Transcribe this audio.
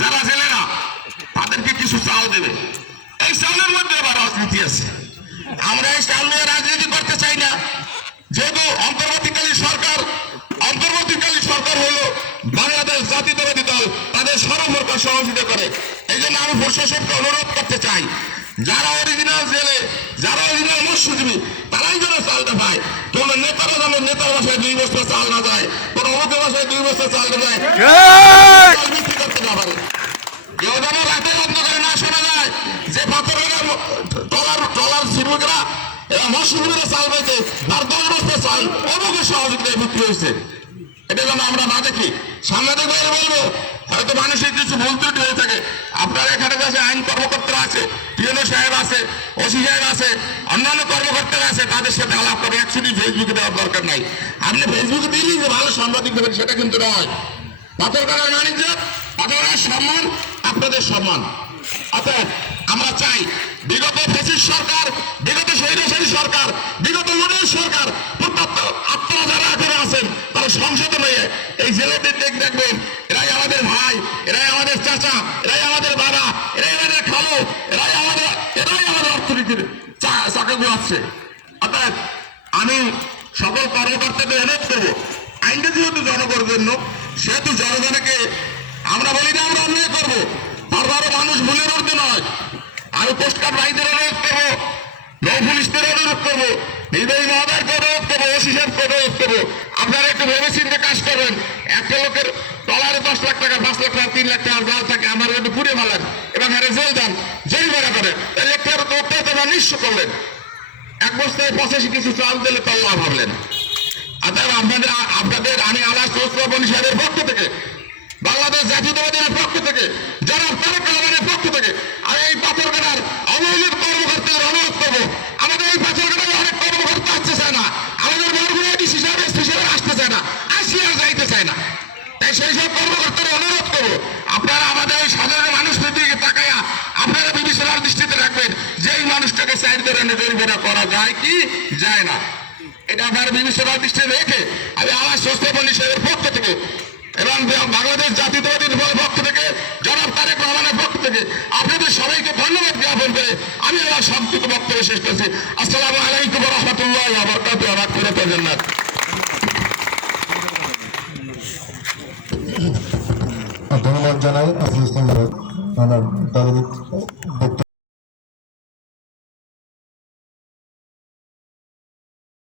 যারা জেলেরা তাদেরকে কিছু চাল দেবে। এই চালের মধ্যে আবার রাজনীতি আছে। আমরা এই চাল নিয়ে রাজনীতি করতে চাই না, যেহেতু অন্তর্বর্তীকালীন সরকার হলো বাংলাদেশ জাতীয়তাবাদী দল, তাদের সর্বপ্রকার সহযোগিতা করে। এই জন্য আমি প্রশাসনকে অনুরোধ করতে চাই, যারা অরিজিনাল জেলে, যারা অরিজিনাল মৎস্যজীবী, তারাই যেন চালটা পায়। কোন নেতারা যেন নেতার বাসায় 2 বস্তা চাল না যায়, কোন অমুকের বাসায় 2 বস্তা চাল না যায়, চাল বিক্রি করতে না পারে। কেউ যেন রাতে অন্ধকারে না শোনা যায় যে পাথরের ট্রলার শ্রমিকরা এরা মৎস্যজীবীরা চাল পাইছে, তার 10 বস্তা চাল অমুকের সহযোগিতায় বিক্রি হয়েছে। এটা যেন আমরা না দেখি। সামনে থেকে বলবো, হয়তো মানুষের কিছু ভুল ত্রুটি হয়ে থাকে। আপনার এখানে কাছে আইন কর্মকর্তা আছে, টিএনও সাহেব আছে, ওসি সাহেব আছে, অন্যান্য কর্মকর্তারা আছে, তাদের সাথে আলাপ করে একসাথে ফেসবুকে দেওয়ার দরকার নাই। আপনি ফেসবুকে দিলেই যে ভালো সাংবাদিক দেবেন সেটা কিন্তু নয়। পাথরঘাটার বাণিজ্য, পাথরঘাটার সম্মান, আপনাদের সম্মান। অর্থাৎ আমরা চাই বিগত ফ্যাসিস্ট সরকার, বিগত স্বৈরাচারী সরকার, বিগত লুটের সরকার, আপনারা যারা এখানে আছেন তারা সংসদে নিয়ে এই জেলেদের দেখবেন, এরাই আমাদের ভাই, এরাই আমাদের চাচা, এরাই আমাদের বাবা, এরাই আমাদের খালু, এরাই আমাদের অর্থনীতির চাকা ঘুরাচ্ছে। অর্থাৎ আমি সকল কর্মকর্তাদের অনুরোধ করবো, আইনটা যেহেতু জনগণের জন্য, সেহেতু জনগণকে আমরা বলি না আমরা অন্যায় করবো, তারপরে মানুষ ভুলের ঊর্ধ্বে নয়। আমি পোস্টকার্ড ভাইদের অনুরোধ করবো, নৌ পুলিশদের অনুরোধ করবো, নির্বাহী মহোদয়কে অনুরোধ করবো, ওসি সাহেবকে অনুরোধ করবো, আপনারা একটু ভেবে চিন্তে কাজ করবেন। একটা লোকের ডলারে 10 লাখ টাকা, 5 লাখ টাকা, 3 লাখ টাকা জাল থাকে, আমার একটু পুড়ে ফেলেন এবং এর জেল দেন, জরিমানা করেন, তাহলে একটা অত্যাচার নিঃস্ব করলেন। 1 বস্তায় 85 কিছু চাল দিলে তো আল্লাহ ভাবলেন। অতএব আপনাদের আমি আলাস তোসরাবনী সাহেবের পক্ষ থেকে, বাংলাদেশ জাতীয়তাবাদীর পক্ষ থেকে, জনাব তারেক রহমানের পক্ষ থেকে আমি এই পাথরঘাটার অবৈধ কর্মকর্তাদের অনুরোধ করবো, আমাদের এই পাথরঘাটায় অনেক কর্মকর্তা আসতে চায় না, আমাদের বরগুনা ডিসি সাহেব, এসপি সাহেব আসতে চায় না, আসি আর যাইতে চায় না। তাই সেই সব কর্মকর্তারা অনুরোধ করবো, আপনারা আমাদের এই সাধারণ মানুষদের দিকে তাকাইয়া আপনারা বিবেচনার দৃষ্টিতে রাখবেন যে এই মানুষটাকে সাইড করে জরিমানা করা যায় কি যায় না। এটা আপনার বিবেচনার দৃষ্টিতে রেখে আমি আমার তোসরাবনী সাহেবের পক্ষ থেকে এবং বাংলাদেশ জাতীয়তাবাদীর পক্ষ থেকে, জনাব তারেক রহমানের পক্ষ থেকে আপনাদের সবাইকে ধন্যবাদ জ্ঞাপন করে আমি আমার সংক্ষিপ্ত বক্তব্য শেষ করছি। আসসালামু আলাইকুম ওয়া রাহমাতুল্লাহি ওয়া বারাকাতুহু। মাগফিরাতান জান্নাত। ধন্যবাদ জানাই আফরোজ ইসলাম